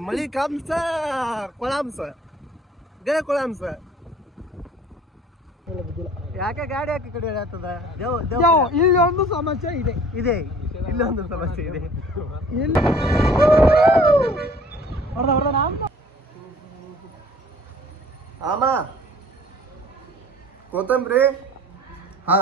ಮಳಿ ಕಂಸ ಕೊಳಂಸ ಗೇ ಕೊಳಂಸ ಯಾಕೆ ಗಾಡಿ ಹಾಕಿ ಕಡೆ ಆಗ್ತದ ಇಲ್ಲಿ ಒಂದು ಸಮಸ್ಯೆ ಇದೆ ಇಲ್ಲೊಂದು ಸಮಸ್ಯೆ ಇದೆ ಆಮ ಕೊತ್ತಂಬರಿ ಹಾ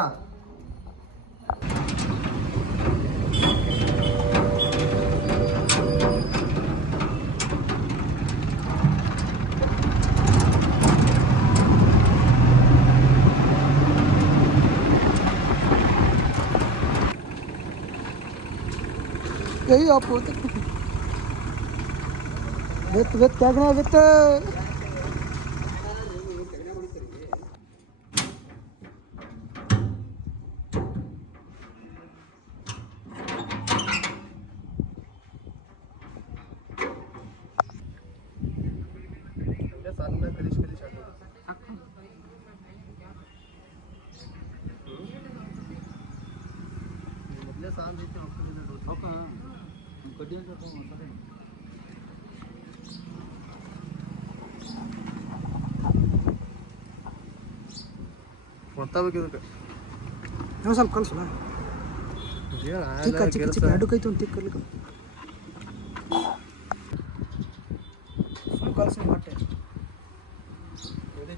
ಸಣ್ಣ ಕಲಿಸಿ ಮೊದಲೇ ಸಾಂದ್ ಐತಿ ಕಡ್ಡಿ ಅಂತ ಗೊತ್ತಾಗಬೇಕು ಇದಕ್ಕೆ ನೀವು ಸ್ವಲ್ಪ ಕಲ್ಸಲ್ಲ ಎರಡು ಕೈತು ಅಂತ ತಿಕ್ಕರ್ಲಿಕ್ಕೆ ಕಲ್ಸಿ ಹೊಟ್ಟೆ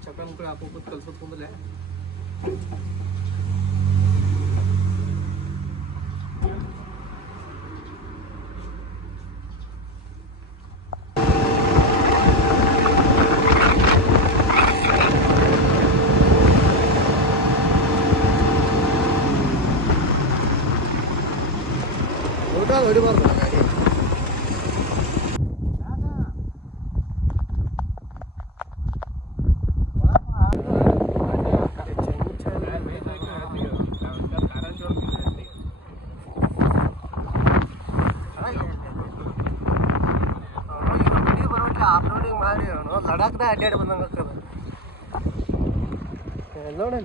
ಚಪ್ಪ ಮುಕ್ಕಳು ಹಾಕೋದು ಕಲ್ಸೋದು ಕುಂದಲೇ ಹೊಡಿಬಾರ್ದು ಗಾಡಿ ಆಫ್ರೋಡಿಂಗ್ ಮಾಡಿ ಲಡಾಖ್ದಾಗ ಅಡ್ಡಾಡಿ ಬಂದಂಗೆ ಆಗ್ತದೆ ನೋಡಿ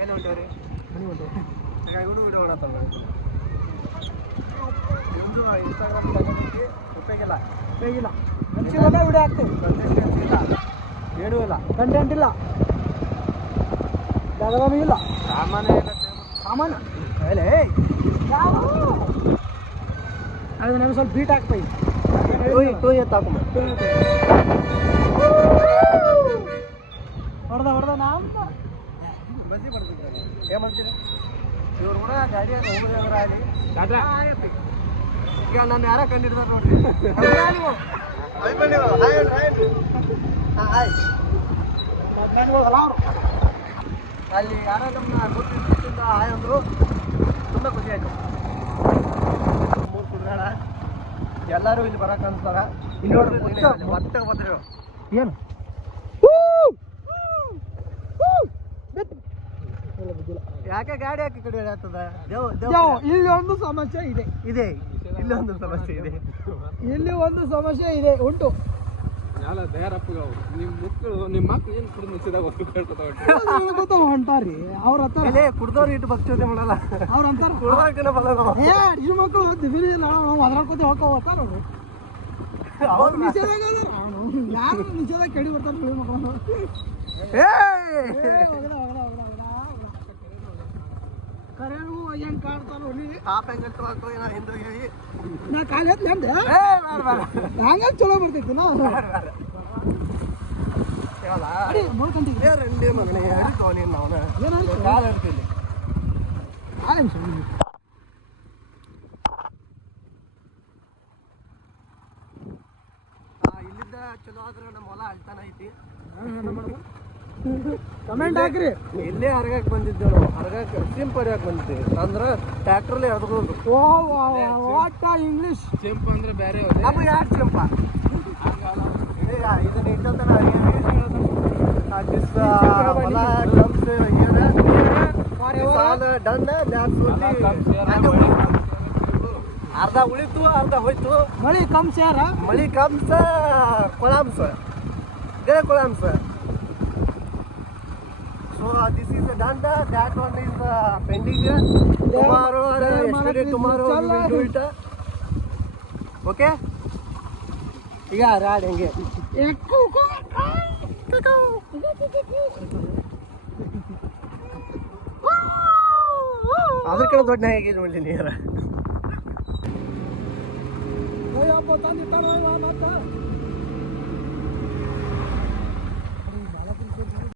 ಏನು ಹೊಂಟೇವ್ರಿ ಹುಡು ವಿಡಿಯೋ ಮಾಡತ್ತಲ್ಲ ನಿಮ್ಮದು ಇನ್ಸ್ಟಾಗ್ರಾಮ್ ಉಪಯೋಗಿಲ್ಲ ವಿಡಿಯೋ ಹಾಕ್ತೇವೆ ಏನೂ ಇಲ್ಲ ಕಂಟೆಂಟ್ ಇಲ್ಲ ಜಾಗದಾಮಿ ಇಲ್ಲ ಸಾಮಾನು ಹೇಳಿ ಅದು ನಮಗೆ ಸ್ವಲ್ಪ ಬೀಟ್ ಹಾಕ್ತೈ ಟೂ ಎತ್ತು ಹಾಕು ಹೊಡೆದ ನಾವು ಬಸ್ಸಿ ಮಾಡ್ತಿದ್ದಾರೆ ಏನು ಮಾಡ್ತೀರಿ ಇವ್ರು ಕೂಡ ಗಾಡಿಯಾಗ ಹೋಗೋದಂದ್ರೆ ಆಗಲಿ ಈಗ ನಾನು ಯಾರ ಕಂಡಿಡ್ತಾರೆ ನೋಡ್ರಿ ಅಲ್ಲಿ ಯಾರೋ ನಮ್ಮನ್ನ ಗೊತ್ತಿದ್ದ ಹಾಯ್ ಅಂದರು ತುಂಬ ಖುಷಿ ಆಯಿತು ಮೂರು ಕುಡ್ರಾಳ ಎಲ್ಲರೂ ಇಲ್ಲಿ ಬರಕ್ಕೆ ಅನ್ಸ್ತಾರ ಇಲ್ಲಿ ನೋಡ್ರಿ ಮತ್ತೆ ಬಂದ್ರಿ ಏನು ಯಾಕೆ ಗಾಡಿ ಹಾಕಿ ಕಡೆ ಆಗ್ತದ ಇಲ್ಲಿ ಒಂದು ಸಮಸ್ಯೆ ಇದೆ ಇಲ್ಲೊಂದು ಸಮಸ್ಯೆ ಇದೆ ಇಲ್ಲಿ ಒಂದು ಸಮಸ್ಯೆ ಇದೆ ಉಂಟು ಹೊಂಟಾರಿ ಅವ್ರ ಹತ್ತಾರ ಕುಡ್ದವ್ರು ಇಟ್ಟು ಭಕ್ತಿ ಮಾಡಲ್ಲ ಅವ್ರ ಅಂತಾರ ಈ ಮಕ್ಕಳು ಅದ್ರಾಕೋತಿ ಹೋಗ್ತಾರ ಅವ್ರು ಯಾರು ನಿಷೇಧ ಕೆಡಿ ಬರ್ತಾರೆ ಮಕ್ಕಳು ಕರೆಯೂ ಹೆಂಗ್ ಕಾಡ್ತಾರ ನಾ ಕಾಲ ಹಂಗ ಚಲೋ ಬರ್ತೈತಿ ನಾ ನೋಡ್ಕೊಂತೀವಿ ಮಗನೇ ಇಲ್ಲಿದ್ದ ಚಲೋ ಆದ್ರೆ ನಮ್ಮ ಹೊಲ ಅಳ್ತಾನ ಐತಿ ಕಮೆಂಟ್ ಹಾಕ್ರಿ ಇಲ್ಲೇ ಹರಗಕ್ಕೆ ಬಂದಿದ್ದೇವೆ ನಾವು ಹರಗಕ್ಕೆ ಸಿಂಪ್ ಹರಿಯಕ್ಕೆ ಬಂದಿದ್ದೇವೆ ಅಂದ್ರೆ ಟ್ರ್ಯಾಕ್ಟ್ರಲ್ಲಿ ಎಳ್ಕೊಂಡು ವಾಟ್ ಇಂಗ್ಲಿಷ್ ಸಿಂಪ್ ಅಂದ್ರೆ ಬೇರೆ ನಮ್ಮ ಯಾರು ಸಿಂಪ ಇದನ್ನ ಇಟ್ಟಂತ ಅರ್ಧ ಉಳಿತು ಅರ್ಧ ಹೋಯ್ತು. ಮಳಿ ಕಮ್ ಸೇರ ಮಳಿ ಕಂಸ ಕೊಳಂಸ ಇದೇ ಕೊಳಂಸ. So this is done. That one is pending. Tomorrow or yesterday tomorrow we will do it. Okay? ಈಗ ರಾಡ್ ಹೆಂಗೆ ಅದ್ರ ಕಡೆ ದೊಡ್ಡ ಹೇಗೆ ನೋಡ್ಲಿ ನೀರ. ತಂದಿಟ್ಟಾರ